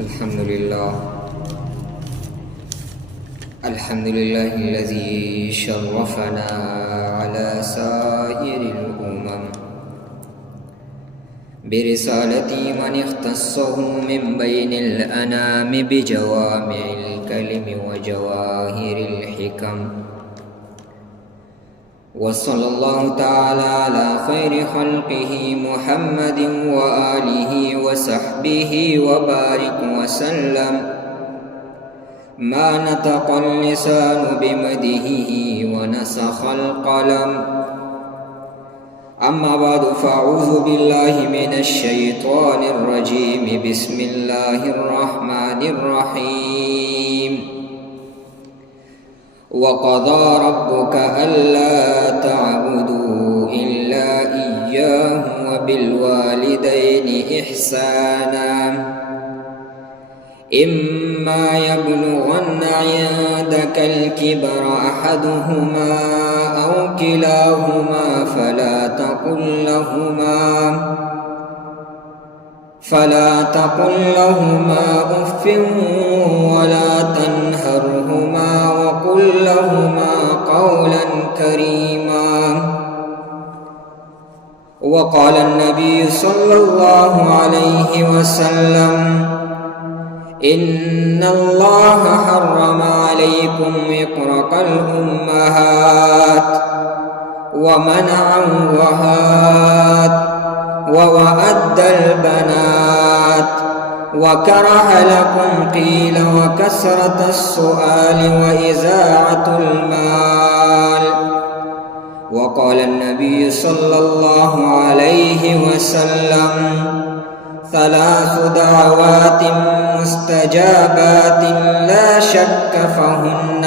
الحمد لله الذي شرفنا على سائر الأمم برسالة من اختصه من بين الأنام بجوامع الكلم وجواهر الحكم، وصلى الله تعالى على خير خلقه محمد وآله وصحبه وبارك وسلم، ما نطق اللسان بمدحه ونسخ القلم. أما بعد، فأعوذ بالله من الشيطان الرجيم. بسم الله الرحمن الرحيم. وقضى ربك ألا تعبدوا إلا إياه وبالوالدين إحسانا، إما يبلغن عندك الكبر أحدهما أو كلاهما فلا تقل لهما أف ولا تنهرهما وقل لهما قولا كريما. وقال النبي صلى الله عليه وسلم: إن الله حرم عليكم عقرق الأمهات ومنع الوهات ووأد البنات وكره لكم قيل وكثرة السؤال وإذاعة المال. وقال النبي صلى الله عليه وسلم: ثلاث دعوات مستجابات لا شك فهن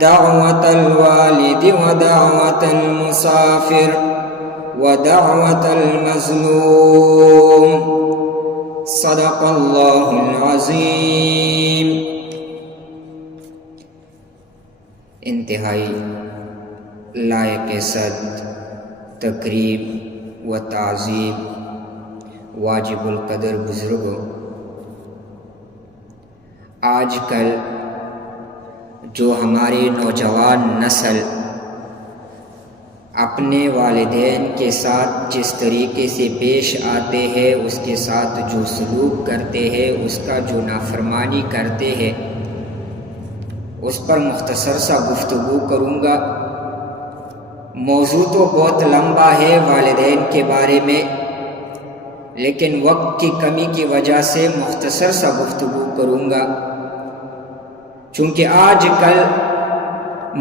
دعوة الوالد ودعوة المسافر ودعوة المظلوم. صدق الله العظیم. انتہائی لائق صد تقریب و تعظیم واجب القدر بزرگوں، آج کل جو ہماری نوجوان نسل اپنے والدین کے ساتھ جس طریقے سے پیش آتے ہیں، اس کے ساتھ جو سلوک کرتے ہیں، اس کا جو نافرمانی کرتے ہیں، اس پر مختصر سا گفتگو کروں گا. موضوع تو بہت لمبا ہے والدین کے بارے میں، لیکن وقت کی کمی کی وجہ سے مختصر سا گفتگو کروں گا. چونکہ آج کل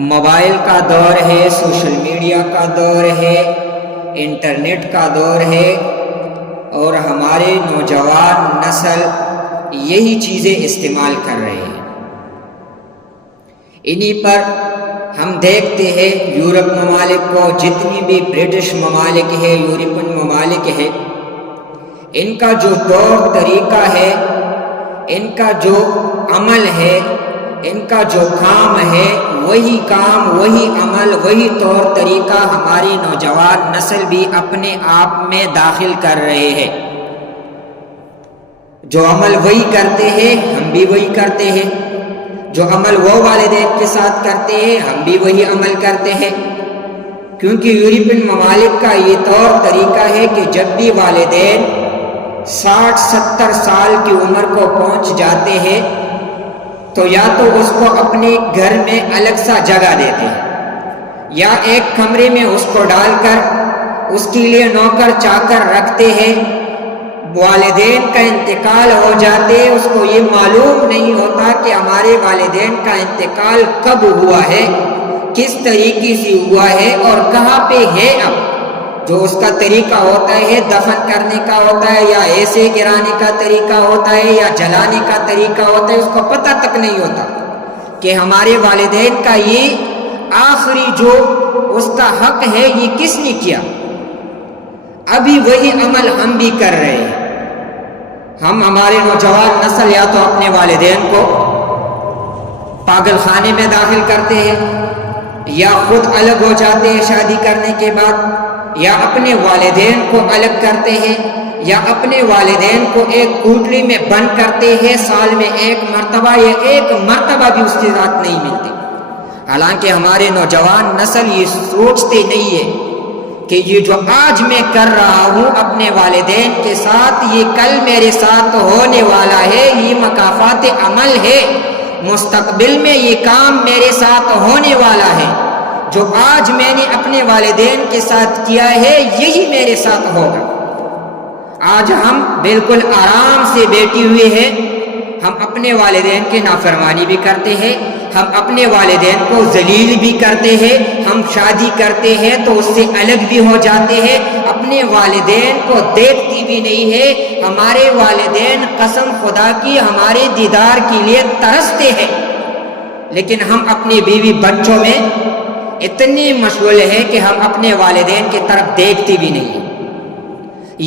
موبائل کا دور ہے، سوشل میڈیا کا دور ہے، انٹرنیٹ کا دور ہے، اور ہمارے نوجوان نسل یہی چیزیں استعمال کر رہے ہیں. انہی پر ہم دیکھتے ہیں یورپ ممالک کو، جتنی بھی برٹش ممالک ہے، یورپین ممالک ہے، ان کا جو طور طریقہ ہے، ان کا جو عمل ہے، ان کا جو کام ہے، وہی کام، وہی عمل، وہی طور طریقہ ہماری نوجوان نسل بھی اپنے آپ میں داخل کر رہے ہیں. جو عمل وہی کرتے ہیں، ہم بھی وہی کرتے ہیں. جو عمل وہ والدین کے ساتھ کرتے ہیں، ہم بھی وہی عمل کرتے ہیں. کیونکہ یورپین ممالک کا یہ طور طریقہ ہے کہ جب بھی والدین 60-70 سال کی عمر کو پہنچ جاتے ہیں تو یا تو اس کو اپنے گھر میں الگ سا جگہ دیتے ہیں، یا ایک کمرے میں اس کو ڈال کر اس کے لیے نوکر چاکر رکھتے ہیں. والدین کا انتقال ہو جاتے، اس کو یہ معلوم نہیں ہوتا کہ ہمارے والدین کا انتقال کب ہوا ہے، کس طریقے سے ہوا ہے، اور کہاں پہ ہے. اب جو اس کا طریقہ ہوتا ہے دفن کرنے کا ہوتا ہے، یا ایسے گرانے کا طریقہ ہوتا ہے، یا جلانے کا طریقہ ہوتا ہے، اس کو پتہ تک نہیں ہوتا کہ ہمارے والدین کا یہ آخری جو اس کا حق ہے یہ کس نے کیا. ابھی وہی عمل ہم بھی کر رہے ہیں. ہم ہمارے نوجوان نسل یا تو اپنے والدین کو پاگل خانے میں داخل کرتے ہیں، یا خود الگ ہو جاتے ہیں شادی کرنے کے بعد، یا اپنے والدین کو الگ کرتے ہیں، یا اپنے والدین کو ایک کوٹلی میں بند کرتے ہیں سال میں ایک مرتبہ یا ایک مرتبہ بھی اس کے ساتھ نہیں ملتے. حالانکہ ہمارے نوجوان نسل یہ سوچتے نہیں ہے کہ یہ جو آج میں کر رہا ہوں اپنے والدین کے ساتھ یہ کل میرے ساتھ ہونے والا ہے، یہ مکافات عمل ہے، مستقبل میں یہ کام میرے ساتھ ہونے والا ہے. جو آج میں نے اپنے والدین کے ساتھ کیا ہے یہی میرے ساتھ ہوگا. آج ہم بالکل آرام سے بیٹھے ہوئے ہیں، ہم اپنے والدین کی نافرمانی بھی کرتے ہیں، ہم اپنے والدین کو ذلیل بھی کرتے ہیں، ہم شادی کرتے ہیں تو اس سے الگ بھی ہو جاتے ہیں، اپنے والدین کو دیکھتی بھی نہیں ہے. ہمارے والدین قسم خدا کی ہمارے دیدار کے لیے ترستے ہیں، لیکن ہم اپنی بیوی بچوں میں اتنے مشغول ہیں کہ ہم اپنے والدین کی طرف دیکھتے بھی نہیں ہیں.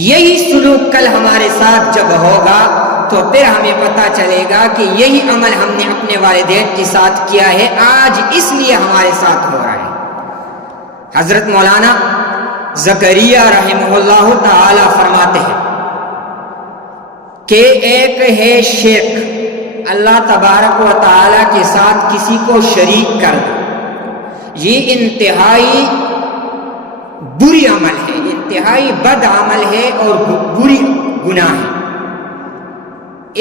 یہی سلوک کل ہمارے ساتھ جب ہوگا تو پھر ہمیں پتہ چلے گا کہ یہی عمل ہم نے اپنے والدین کے ساتھ کیا ہے، آج اس لیے ہمارے ساتھ ہو رہا ہے. حضرت مولانا زکریا رحمہ اللہ تعالی فرماتے ہیں کہ ایک ہے شرک، اللہ تبارک و تعالی کے ساتھ کسی کو شریک کرنا. یہ انتہائی بری عمل ہے، انتہائی بد عمل ہے اور بری گناہ ہے.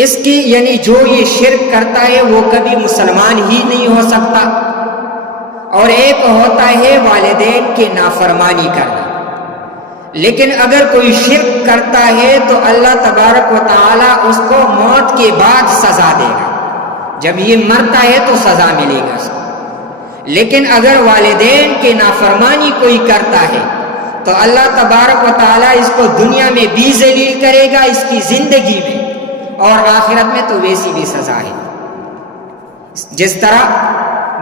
اس کی یعنی جو یہ شرک کرتا ہے وہ کبھی مسلمان ہی نہیں ہو سکتا. اور ایک ہوتا ہے والدین کی نافرمانی کرنا. لیکن اگر کوئی شرک کرتا ہے تو اللہ تبارک و تعالی اس کو موت کے بعد سزا دے گا. جب یہ مرتا ہے تو سزا ملے گا اس کو. لیکن اگر والدین کی نافرمانی کوئی کرتا ہے تو اللہ تبارک و تعالیٰ اس کو دنیا میں بھی ذلیل کرے گا، اس کی زندگی میں، اور آخرت میں تو ویسی بھی سزا ہے. جس طرح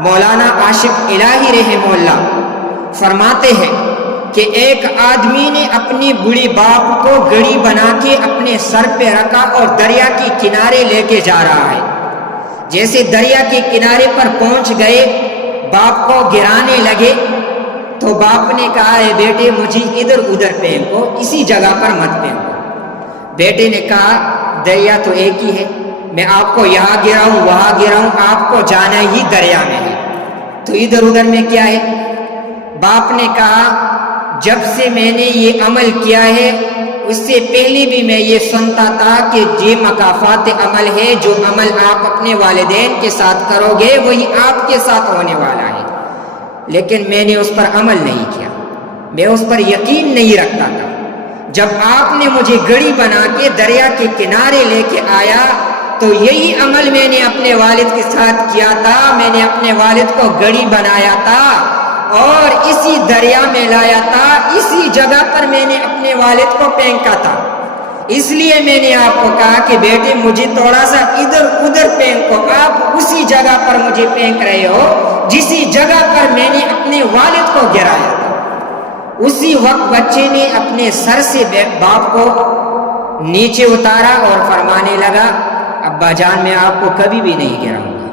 مولانا عاشق الہی رحمہ اللہ فرماتے ہیں کہ ایک آدمی نے اپنی بڑی باپ کو گڑی بنا کے اپنے سر پہ رکھا اور دریا کے کنارے لے کے جا رہا ہے. جیسے دریا کے کنارے پر پہنچ گئے، باپ کو گرانے لگے تو باپ نے کہا ہے بیٹے مجھے ادھر ادھر پھینکو، اسی جگہ پر مت پھینکو. بیٹے نے کہا دریا تو ایک ہی ہے، میں آپ کو یہاں گراؤں وہاں گراؤں، آپ کو جانا ہی دریا میں ہے، تو ادھر ادھر میں کیا ہے. باپ نے کہا جب سے میں نے یہ عمل کیا ہے اس سے پہلے بھی میں یہ سنتا تھا کہ یہ مکافات عمل ہے، جو عمل آپ اپنے والدین کے ساتھ کرو گے وہی آپ کے ساتھ ہونے والا ہے. لیکن میں نے اس پر عمل نہیں کیا، میں اس پر یقین نہیں رکھتا تھا. جب آپ نے مجھے گڑی بنا کے دریا کے کنارے لے کے آیا تو یہی عمل میں نے اپنے والد کے ساتھ کیا تھا. میں نے اپنے والد کو گڑی بنایا تھا اور اسی دریا میں لایا تھا، اسی جگہ پر میں نے اپنے والد کو پھینکا تھا. اس لیے میں نے آپ کو کہا کہ بیٹے مجھے تھوڑا سا ادھر ادھر پھینکو، آپ اسی جگہ پر مجھے پھینک رہے ہو جسی جگہ پر میں نے اپنے والد کو گرایا تھا. اسی وقت بچے نے اپنے سر سے باپ کو نیچے اتارا اور فرمانے لگا ابا جان میں آپ کو کبھی بھی نہیں گراؤں گا،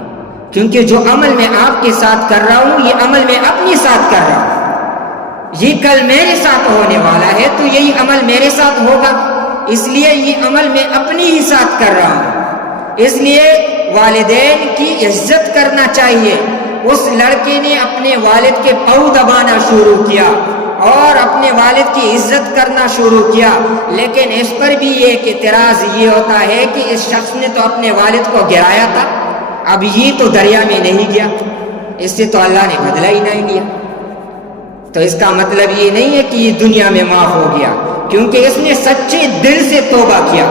کیونکہ جو عمل میں آپ کے ساتھ کر رہا ہوں یہ عمل میں اپنے ساتھ کر رہا ہوں، یہ کل میرے ساتھ ہونے والا ہے تو یہی عمل میرے ساتھ ہوگا، اس لیے یہ عمل میں اپنے ہی ساتھ کر رہا ہوں. اس لیے والدین کی عزت کرنا چاہیے. اس لڑکے نے اپنے والد کے پاؤں دبانا شروع کیا اور اپنے والد کی عزت کرنا شروع کیا، لیکن اس پر بھی ایک اعتراض یہ ہوتا ہے کہ اس شخص نے تو اپنے والد کو گرایا تھا، اب یہ تو دریا میں نہیں گیا، اس سے تو اللہ نے بدلہ ہی نہیں لیا. تو اس کا مطلب یہ نہیں ہے کہ یہ دنیا میں معاف ہو گیا، کیونکہ اس نے سچے دل سے توبہ کیا،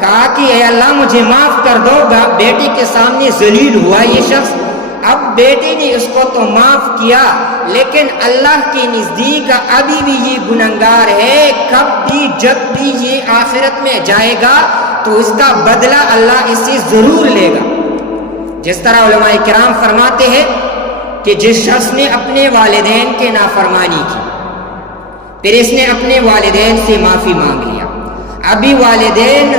کہا کہ اے اللہ مجھے معاف کر دو. بیٹے کے سامنے ذلیل ہوا یہ شخص، اب بیٹے نے اس کو تو معاف کیا لیکن اللہ کے نزدیک ابھی بھی یہ گنہگار ہے. کب بھی جب بھی یہ آخرت میں جائے گا تو اس کا بدلہ اللہ اس سے ضرور لے گا. جس طرح علماء کرام فرماتے ہیں کہ جس شخص نے اپنے والدین کے نافرمانی کی، پھر اس نے اپنے والدین سے معافی مانگ لیا، ابھی والدین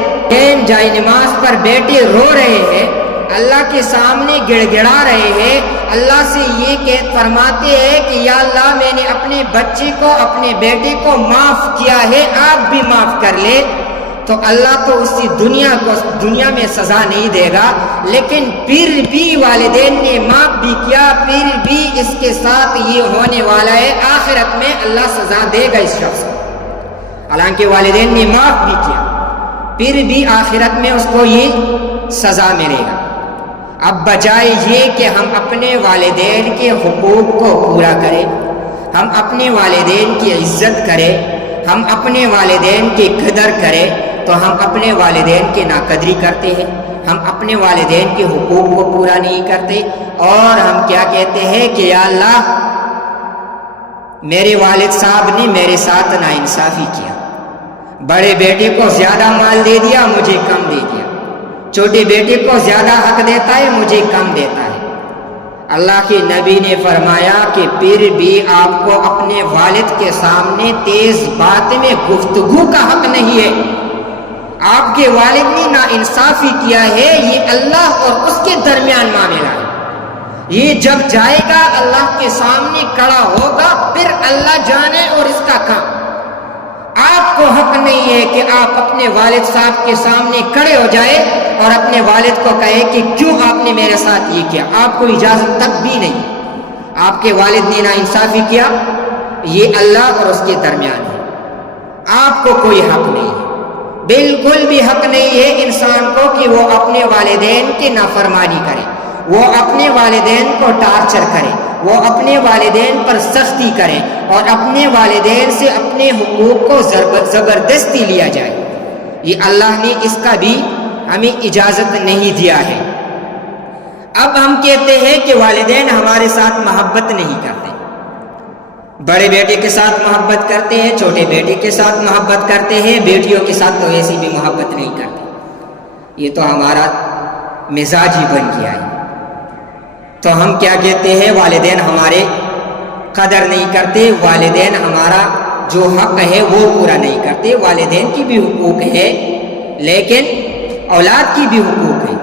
جائے نماز پر بیٹے رو رہے ہیں، اللہ کے سامنے گڑ گڑا رہے ہیں، اللہ سے یہ فرماتے ہیں کہ یا اللہ میں نے اپنے بچے کو اپنے بیٹے کو معاف کیا ہے، آپ بھی معاف کر لے. تو اللہ تو اسی دنیا میں سزا نہیں دے گا، لیکن پھر بھی والدین نے معاف بھی کیا، پھر بھی اس کے ساتھ یہ ہونے والا ہے، آخرت میں اللہ سزا دے گا اس شخص کو۔ حالانکہ والدین نے معاف بھی کیا، پھر بھی آخرت میں اس کو یہ سزا ملے گا۔ اب بجائے یہ کہ ہم اپنے والدین کے حقوق کو پورا کریں، ہم اپنے والدین کی عزت کریں، ہم اپنے والدین کی قدر کریں، تو ہم اپنے والدین کی ناقدری کرتے ہیں، ہم اپنے والدین کے حقوق کو پورا نہیں کرتے، اور ہم کیا کہتے ہیں کہ یا اللہ میرے والد صاحب نے میرے ساتھ ناانصافی کیا، بڑے بیٹے کو زیادہ مال دے دیا، مجھے کم دے دیا، چھوٹے بیٹے کو زیادہ حق دیتا ہے، مجھے کم دیتا ہے۔ اللہ کے نبی نے فرمایا کہ پھر بھی آپ کو اپنے والد کے سامنے تیز بات میں گفتگو کا حق نہیں ہے۔ آپ کے والد نے ناانصافی کیا ہے، یہ اللہ اور اس کے درمیان معاملہ ہے، یہ جب جائے گا اللہ کے سامنے کھڑا ہوگا، پھر اللہ جانے اور اس کا کام۔ آپ کو حق نہیں ہے کہ آپ اپنے والد صاحب کے سامنے کھڑے ہو جائے اور اپنے والد کو کہے کہ کیوں آپ نے میرے ساتھ یہ کیا، آپ کو اجازت تک بھی نہیں۔ آپ کے والد نے ناانصافی کیا، یہ اللہ اور اس کے درمیان ہے، آپ کو کوئی حق نہیں ہے، بالکل بھی حق نہیں ہے انسان کو کہ وہ اپنے والدین کی نافرمانی کرے، وہ اپنے والدین کو ٹارچر کرے، وہ اپنے والدین پر سختی کرے اور اپنے والدین سے اپنے حقوق کو زبردستی لیا جائے۔ یہ اللہ نے اس کا بھی ہمیں اجازت نہیں دیا ہے۔ اب ہم کہتے ہیں کہ والدین ہمارے ساتھ محبت نہیں کرتے، بڑے بیٹے کے ساتھ محبت کرتے ہیں، چھوٹے بیٹے کے ساتھ محبت کرتے ہیں، بیٹیوں کے ساتھ تو ایسی بھی محبت نہیں کرتے، یہ تو ہمارا مزاج ہی بن گیا ہے۔ تو ہم کیا کہتے ہیں، والدین ہمارے قدر نہیں کرتے، والدین ہمارا جو حق ہے وہ پورا نہیں کرتے۔ والدین کی بھی حقوق ہے، لیکن اولاد کی بھی حقوق ہے۔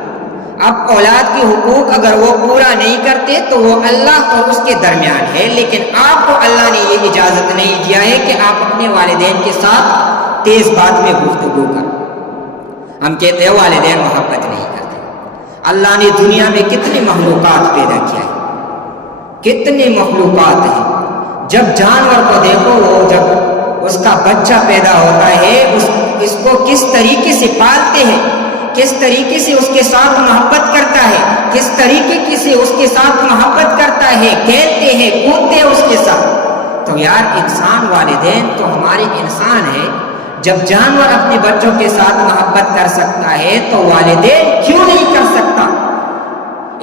اب اولاد کی حقوق اگر وہ پورا نہیں کرتے تو وہ اللہ اور اس کے درمیان ہے، لیکن آپ کو اللہ نے یہ اجازت نہیں دیا ہے کہ آپ اپنے والدین کے ساتھ تیز بات میں گفتگو کریں۔ ہم کہتے ہیں والدین محبت نہیں کرتے۔ اللہ نے دنیا میں کتنی مخلوقات پیدا کیا ہے، کتنی مخلوقات ہیں۔ جب جانور کو دیکھو، وہ جب اس کا بچہ پیدا ہوتا ہے، اس کو کس طریقے سے پالتے ہیں، کس طریقے سے اس کے ساتھ محبت کرتا ہے، کس طریقے سے اس کے ساتھ محبت کرتا ہے، کھیلتے ہیں، کودتے ہیں اس کے ساتھ۔ تو یار انسان، والدین تو ہمارے انسان ہیں، جب جانور اپنے بچوں کے ساتھ محبت کر سکتا ہے تو والدین کیوں نہیں کر سکتا؟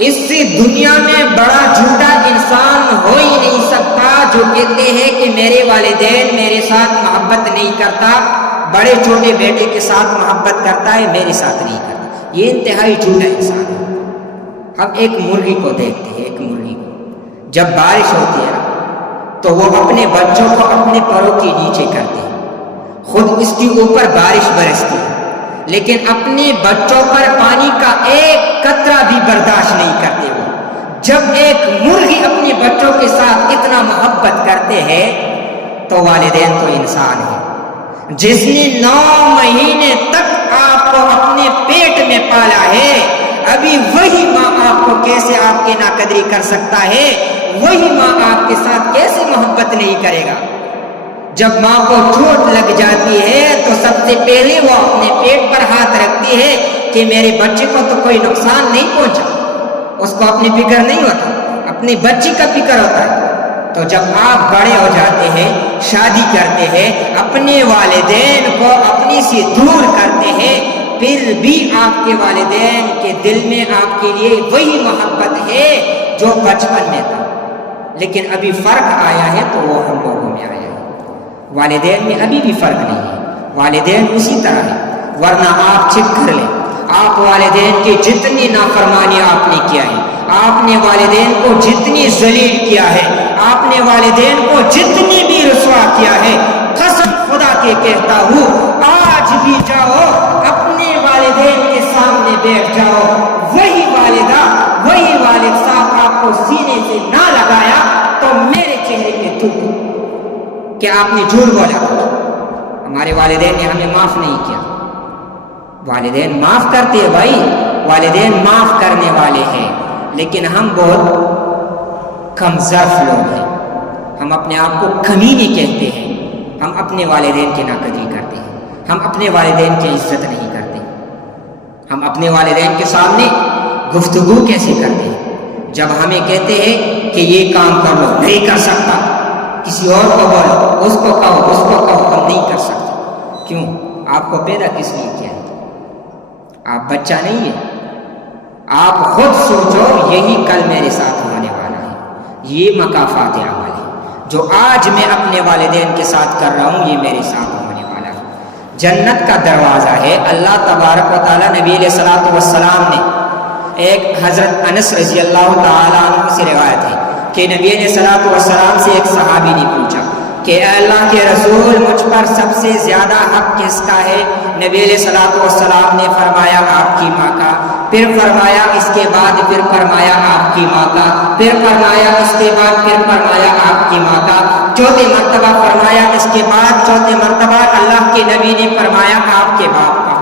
اس سے دنیا میں بڑا جھوٹا انسان ہو ہی نہیں سکتا جو کہتے ہیں کہ میرے والدین میرے ساتھ محبت نہیں کرتا، بڑے چھوٹے بیٹے کے ساتھ محبت کرتا ہے، میرے ساتھ نہیں کرتا۔ یہ انتہائی جھوٹا انسان ہے۔ ہم ایک مرغی کو دیکھتے ہیں، ایک مرغی کو جب بارش ہوتی ہے تو وہ اپنے بچوں کو اپنے پروں کے نیچے کرتے ہیں، خود اس کے اوپر بارش برستی ہے، لیکن اپنے بچوں پر پانی کا ایک قطرہ بھی برداشت نہیں کرتے۔ وہ جب ایک مرغی اپنے بچوں کے ساتھ اتنا محبت کرتے ہیں تو والدین تو انسان ہے، جس نے 9 مہینے تک آپ کو اپنے پیٹ میں پالا ہے، ابھی وہی ماں آپ کو کیسے آپ کی ناقدری کر سکتا ہے؟ وہی ماں آپ کے ساتھ کیسے محبت نہیں کرے گا؟ جب ماں کو چوٹ لگ جاتی ہے تو سب سے پہلے وہ اپنے پیٹ پر ہاتھ رکھتی ہے کہ میرے بچے کو تو کوئی نقصان نہیں پہنچا، اس کو اپنی فکر نہیں ہوتا، اپنی بچی کا فکر ہوتا ہے۔ تو جب آپ بڑے ہو جاتے ہیں، شادی کرتے ہیں، اپنے والدین کو اپنی سے دور کرتے ہیں، پھر بھی آپ کے والدین کے دل میں آپ کے لیے وہی محبت ہے جو بچپن میں تھا، لیکن ابھی فرق آیا ہے تو وہ ہم لوگوں میں آیا ہے۔ والدین میں ابھی بھی فرق نہیں ہے، والدین اسی طرح ہے، ورنہ آپ چیک کر لیں، آپ والدین کی جتنی نافرمانی آپ نے کیا ہے، آپ نے والدین کو جتنی ذلیل کیا ہے، آپ نے والدین کو جتنی بھی رسوا کیا ہے، قسم خدا کے کہتا ہوں آج بھی جاؤ اپنے والدین کے سامنے بیٹھ جاؤ، وہی والدہ وہی والد صاحب آپ کو سینے سے نہ لگایا تو میرے چہرے پہ تھوکو کہ آپ نے جھوٹ بولا، ہمارے والدین نے ہمیں معاف نہیں کیا، والدین معاف کرتے ہیں بھائی، والدین معاف کرنے والے ہیں، لیکن ہم بہت کم ظرف لوگ ہیں، ہم اپنے آپ کو کمینے کہتے ہیں، ہم اپنے والدین کی ناقدری کرتے ہیں، ہم اپنے والدین کی عزت نہیں کرتے، ہم اپنے والدین کے سامنے گفتگو کیسے کرتے ہیں؟ جب ہمیں کہتے ہیں کہ یہ کام کر لو، نہیں کر سکتا، کسی اور کو بولو، اس کو کہو، اس کو کہو، ہم نہیں کر سکتے۔ کیوں؟ آپ کو پیدا کس لیے کیا ہے؟ آپ بچہ نہیں ہے، آپ خود سوچو یہی کل میرے ساتھ ہونے والا ہے، یہ مکافات عمل ہے، جو آج میں اپنے والدین کے ساتھ کر رہا ہوں یہ میرے ساتھ ہونے والا ہے۔ جنت کا دروازہ ہے، اللہ تبارک و تعالیٰ نبی علیہ الصلوۃ والسلام نے، ایک حضرت انس رضی اللہ تعالیٰ عنہ سے روایت ہے کہ نبی علیہ الصلوۃ والسلام سے ایک صحابی نے پوچھا کہ اے اللہ کے رسول مجھ پر سب سے زیادہ حق کس کا ہے؟ نبی علیہ الصلوۃ والسلام نے فرمایا آپ کی ماں کا، پھر فرمایا اس کے بعد، پھر فرمایا آپ کی ماں کا، پھر فرمایا اس کے بعد، پھر فرمایا آپ کی ماں کا، چوتھی مرتبہ فرمایا اس کے بعد، چوتھی مرتبہ اللہ کے نبی نے فرمایا آپ کے باپ کا۔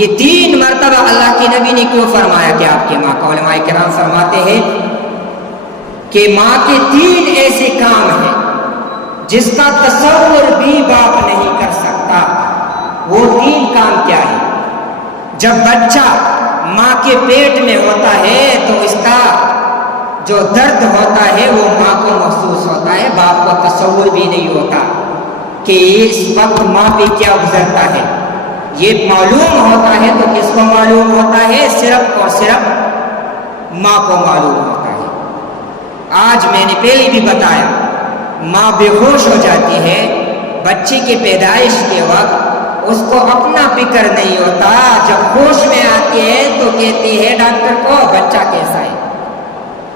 یہ 3 مرتبہ اللہ کے نبی نے کیوں فرمایا کہ آپ کے ماں کا؟ علماء کرام فرماتے ہیں کہ ماں کے 3 ایسے کام ہیں جس کا تصور بھی باپ نہیں کر سکتا۔ وہ 3 کام کیا ہے؟ جب بچہ ماں کے پیٹ میں ہوتا ہے تو اس کا جو درد ہوتا ہے وہ ماں کو محسوس ہوتا ہے، باپ کو تصور بھی نہیں ہوتا کہ اس وقت ماں پہ کیا گزرتا ہے۔ یہ معلوم ہوتا ہے تو کس کو معلوم ہوتا ہے؟ صرف اور صرف ماں کو معلوم ہوتا ہے۔ آج میں نے پہلے بھی بتایا، ماں بے ہوش ہو جاتی ہے بچے کی پیدائش کے وقت، اس کو اپنا فکر نہیں ہوتا، جب ہوش میں آتی ہے تو کہتی ہے ڈاکٹر کو بچہ کیسا ہے،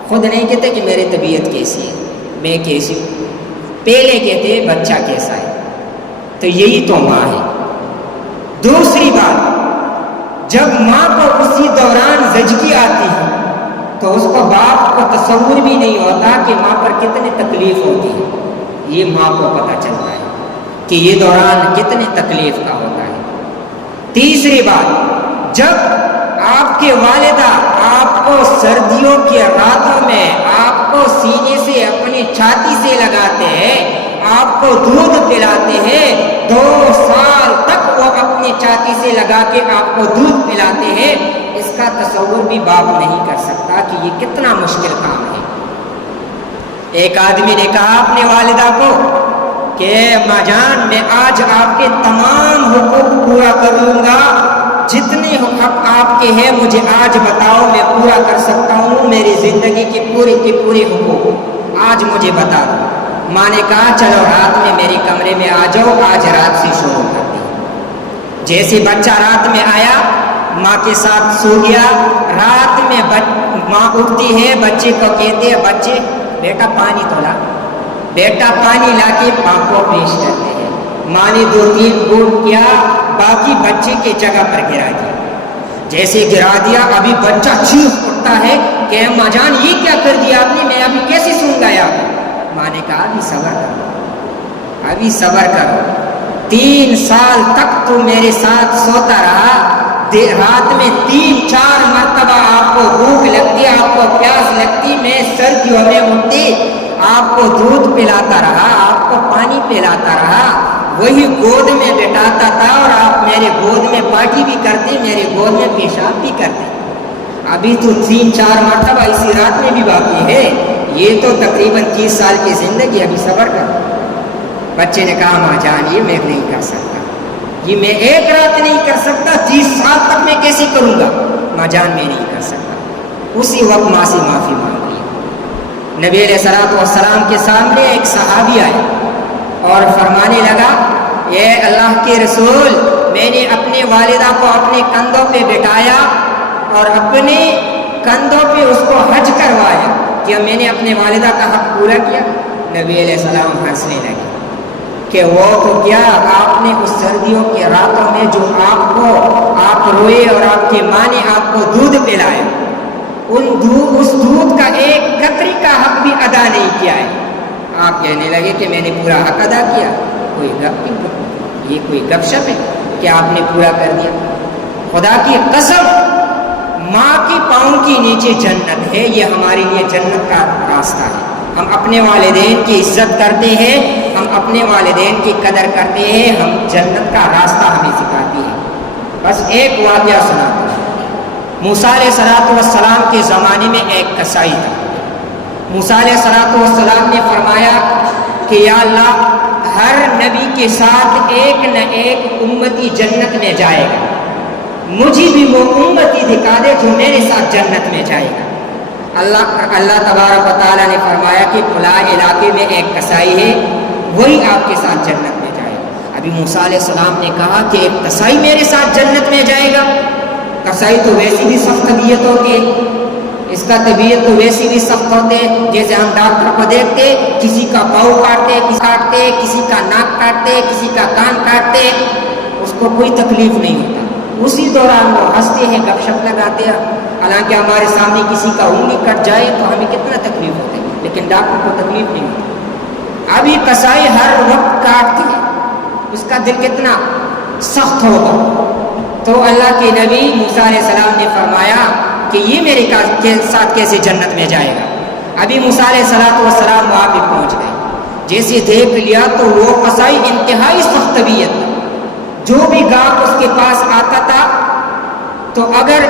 خود نہیں کہتے کہ میری طبیعت کیسی ہے، میں کیسی ہوں، پہلے کہتے بچہ کیسا ہے۔ تو یہی تو ماں ہے۔ دوسری بات، جب ماں کو اسی دوران زچگی آتی ہے تو اس کو باپ کو تصور بھی نہیں ہوتا کہ ماں پر کتنی تکلیف ہوتی ہے، یہ ماں کو پتہ چلتا ہے کہ یہ دوران کتنی تکلیف کا ہوتا ہے۔ تیسری بات، جب آپ کے والدہ آپ کو سردیوں کے راتوں میں آپ کو سینے سے اپنی چھاتی سے لگاتے ہیں، آپ کو دودھ پلاتے ہیں، 2 سال تک وہ اپنی چھاتی سے لگا کے آپ کو دودھ پلاتے ہیں، اس کا تصور بھی باپ نہیں کر سکتا کہ یہ کتنا مشکل کام ہے۔ ایک آدمی نے کہا اپنے والدہ کو کہ ماں جان میں آج آپ کے تمام حقوق پورا کر لوں گا، جتنے حق آپ کے ہیں مجھے آج بتاؤ، میں پورا کر سکتا ہوں، میری زندگی کی پوری حقوق آج مجھے بتا دو۔ ماں نے کہا چلو رات میں میرے کمرے میں آ جاؤ، آج رات سے شروع کرتے ہیں۔ جیسے بچہ رات میں آیا، ماں کے ساتھ سو گیا، رات میں ماں اٹھتی ہے، بچے کو کہتے ہیں بچے بیٹا پانی تو لا، بیٹا پانی لا کے ماں کو پیش کرتے ہیں۔ ماں نے 2-3 گھونٹ کیا، باقی بچے کے جگہ پر گرا دیا۔ جیسے گرا دیا، ابھی بچہ چیخ اٹھتا ہے کہ ماں جان یہ کیا کر دیا آپ نے، میں ابھی کیسے سوں گا آپ؟ ماں نے کہا ابھی صبر کرو، ابھی صبر کرو، 3 سال تک تو میرے ساتھ سوتا رہا، رات میں 3-4 مرتبہ آپ کو بھوک لگتی، آپ کو پیاس لگتی، میں سردیوں میں اٹھتی، آپ کو دودھ پلاتا رہا، آپ کو پانی پلاتا رہا، وہی گود میں بٹھاتا تھا اور آپ میرے گود میں پارٹی بھی کرتے، میرے گود میں پیشاب بھی کرتے، ابھی تو 3-4 مرتبہ اسی رات میں بھی باقی ہے، یہ تو تقریباً 30 سال کی زندگی، ابھی صبر کرو۔ بچے نے کہا ماں جان یہ میں نہیں کر سکتا، یہ میں ایک رات نہیں کر سکتا، 30 سال تک میں کیسے کروں گا؟ ماں جان میں نہیں کر سکتا۔ اسی وقت ماں سے معافی مانگ لی۔ نبی علیہ الصلوۃ والسلام کے سامنے ایک صحابی آئے اور فرمانے لگا اے اللہ کے رسول، میں نے اپنے والدہ کو اپنے کندھوں پہ بٹھایا اور اپنے کندھوں پہ اس کو حج کروایا، کیا میں نے اپنے والدہ کا حق پورا کیا؟ نبی علیہ السلام ہنسنے لگے کہ وہ تو کیا، آپ نے اس سردیوں کے راتوں میں جو آپ روئے اور آپ کے ماں نے آپ کو دودھ پلایا، اس دودھ کا ایک قطرے کا حق بھی ادا نہیں کیا ہے۔ آپ کہنے لگے کہ میں نے پورا حق ادا کیا، یہ کوئی گپ شپ ہے کہ آپ نے پورا کر دیا؟ خدا کی قسم ماں کی پاؤں کے نیچے جنت ہے، یہ ہمارے لیے جنت کا راستہ ہے۔ ہم اپنے والدین کی عزت کرتے ہیں، ہم اپنے والدین کی قدر کرتے ہیں، ہم جنت کا راستہ ہمیں سکھاتی ہے۔ بس ایک واقعہ سناتا ہوں۔ موسیٰ علیہ السلام کے زمانے میں ایک قصائی تھا۔ موسیٰ علیہ السلام نے فرمایا کہ یا اللہ، ہر نبی کے ساتھ ایک نہ ایک امتی جنت میں جائے گا، مجھے بھی وہ امتی دکھا دے جو میرے ساتھ جنت میں جائے گا۔ اللہ تبارک و تعالیٰ نے فرمایا کہ فلاں علاقے میں ایک قصائی ہے، وہی آپ کے ساتھ جنت میں جائے گا۔ ابھی موسیٰ علیہ السلام نے کہا کہ ایک قصائی میرے ساتھ جنت میں جائے گا؟ قصائی تو ویسی بھی سخت طبیعت ہوتی ہے، اس کا طبیعت تو ویسی بھی سخت ہوتے ہیں، جیسے ہم ڈاکٹر کو دیکھتے کسی کا پاؤں کاٹتے، کسی کا ناک کاٹتے، کسی کا کان کاٹتے، اس کو کوئی تکلیف نہیں ہوتا، اسی دوران وہ ہنستے ہیں، گپ شپ لگاتے ہیں۔ حالانکہ ہمارے سامنے کسی کا انگلی کٹ جائے تو ہمیں کتنا تکلیف ہوتا ہے، لیکن ڈاکٹر کو تکلیف نہیں ہوتی۔ ابھی قصائی ہر وقت کاٹتے ہیں، اس کا دل کتنا سخت ہوگا۔ تو اللہ کے نبی موسیٰ علیہ السلام نے فرمایا کہ یہ میرے ساتھ کیسے جنت میں جائے گا؟ ابھی موسیٰ علیہ السلام وہاں پہ پہنچ گئے، جیسے دیکھ لیا تو وہ قصائی انتہائی سخت طبیعت تھا، جو بھی گاہک اس کے پاس آتا تھا تو اگر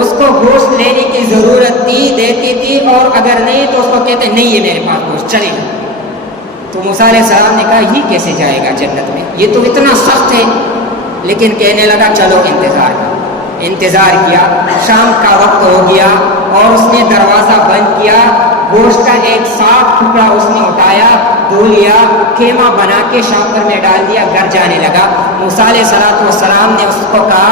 اس کو گوشت لینے کی ضرورت تھی دیتی تھی، اور اگر نہیں تو اس کو کہتے نہیں یہ میرے پاس گوشت چلے گا۔ تو موسیٰ علیہ السلام نے کہا یہ کیسے جائے گا جنت میں، یہ تو اتنا سخت ہے۔ لیکن کہنے لگا چلو انتظار کیا، شام کا وقت ہو گیا اور اس نے دروازہ بند کیا، گوشت کا ایک صاف ٹکڑا اس نے اٹھایا، دھو لیا، خیمہ بنا کے شاپر میں ڈال دیا، گھر جانے لگا۔ موسیٰ علیہ السلام نے اس کو کہا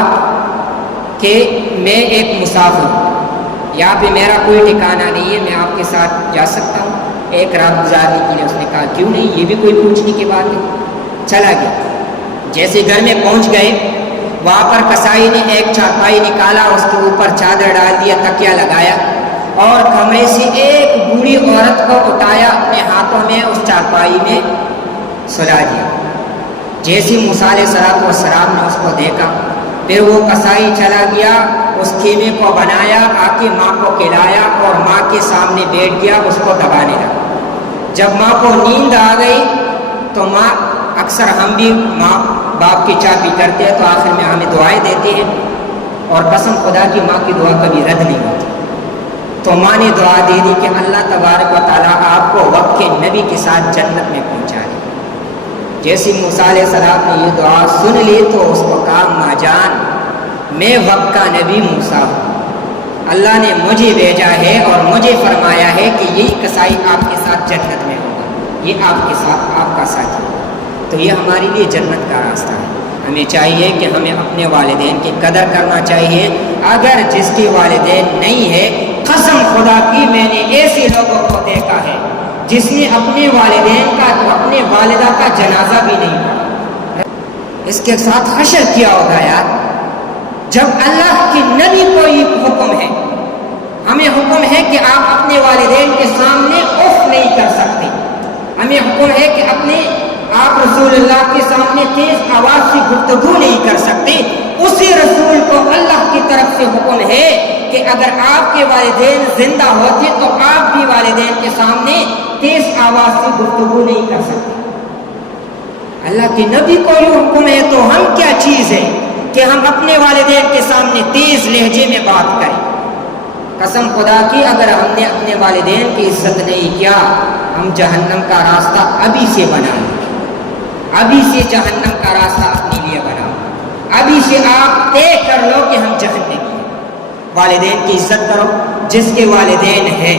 کہ میں ایک مسافر ہوں، یہاں پہ میرا کوئی ٹھکانہ نہیں ہے، میں آپ کے ساتھ جا سکتا ہوں ایک رات گزارنے کے لیے؟ اس نے کہا کیوں نہیں، یہ بھی کوئی پوچھنے کی بات ہے۔ چلا گیا۔ جیسے گھر میں پہنچ گئے، وہاں پر قصائی نے ایک چارپائی نکالا، اس کے اوپر چادر ڈال دیا، تکیہ لگایا، اور کمرے سے ایک بوڑھی عورت کو اٹھایا، اپنے ہاتھوں میں اس چارپائی میں سلا دیا۔ جیسے موسیٰ علیہ السلام نے اس کو دیکھا، پھر وہ قصائی چلا گیا، اس خیمے کو بنایا، آ کے ماں کو کھلایا اور ماں کے سامنے بیٹھ گیا، اس کو دبانے لگا۔ جب ماں کو نیند آ گئی تو ماں، اکثر ہم بھی ماں باپ کی چاپی کرتے ہیں تو آخر میں ہمیں دعائیں دیتے ہیں، اور قسم خدا کی ماں کی دعا کبھی رد نہیں ہوتی۔ تو ماں نے دعا دے دی کہ اللہ تبارک و تعالیٰ آپ کو وقت کے نبی کے ساتھ جنت میں پہنچا دے۔ جیسے موسیٰ علیہ السلام نے یہ دعا سن لی تو اس کو کہا ماں جان، میں وقت کا نبی موسیٰ ہوں، اللہ نے مجھے بھیجا ہے اور مجھے فرمایا ہے کہ یہی قصائی آپ کے ساتھ جنت میں ہوگا، یہ آپ کے ساتھ آپ کا ساتھ ہے۔ تو یہ ہمارے لیے جنت کا راستہ ہے۔ ہمیں چاہیے کہ ہمیں اپنے والدین کی قدر کرنا چاہیے۔ اگر جس کے والدین نہیں ہے، قسم خدا کی میں نے ایسے لوگوں کو دیکھا ہے جس نے اپنے والدین کا، اپنے والدہ کا جنازہ بھی نہیں پڑھا، اس کے ساتھ حشر کیا ہوگا یار۔ جب اللہ کے نبی کو یہ حکم ہے، ہمیں حکم ہے کہ آپ اپنے والدین کے سامنے اف نہیں کر سکتے، ہمیں حکم ہے کہ آپ رسول اللہ کے سامنے تیز آواز سے گفتگو نہیں کر سکتے، اسی رسول کو اللہ کی طرف سے حکم ہے کہ اگر آپ کے والدین زندہ ہوتے تو آپ بھی والدین کے سامنے تیز آواز سے گفتگو نہیں کر سکتے۔ اللہ کے نبی کو یہ حکم ہے تو ہم کیا چیز ہے کہ ہم اپنے والدین کے سامنے تیز لہجے میں بات کریں؟ قسم خدا کی اگر ہم نے اپنے والدین کی عزت نہیں کیا، ہم جہنم کا راستہ ابھی سے بنا لیں، ابھی سے جہنم کا راستہ اپنے لیے بناؤ، ابھی سے آپ طے کر لو کہ ہم جہنمی ہیں۔ والدین کی عزت کرو، جس کے والدین ہیں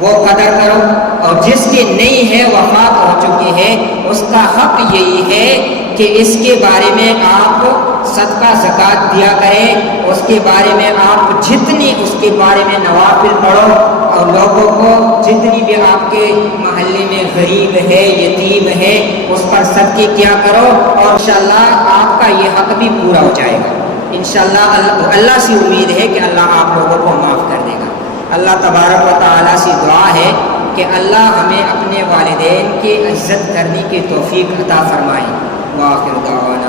وہ قدر کرو، اور جس کے نہیں ہے، وفات ہو چکے ہیں، اس کا حق یہی ہے کہ اس کے بارے میں آپ صدقہ زکوٰۃ دیا کریں، اس کے بارے میں آپ جتنی اس کے بارے میں نوافل پڑھو، اور لوگوں کو جتنی بھی آپ کے محلے میں غریب ہے، یتیم ہے، اس پر صدقے کیا کرو، اور انشاءاللہ آپ کا یہ حق بھی پورا ہو جائے گا۔ انشاءاللہ اللہ سے امید ہے کہ اللہ آپ لوگوں کو معاف کر دے گا۔ اللہ تبارک و تعالیٰ سے دعا ہے کہ اللہ ہمیں اپنے والدین کی عزت کرنے کی توفیق عطا فرمائے۔ وآخر دعوانا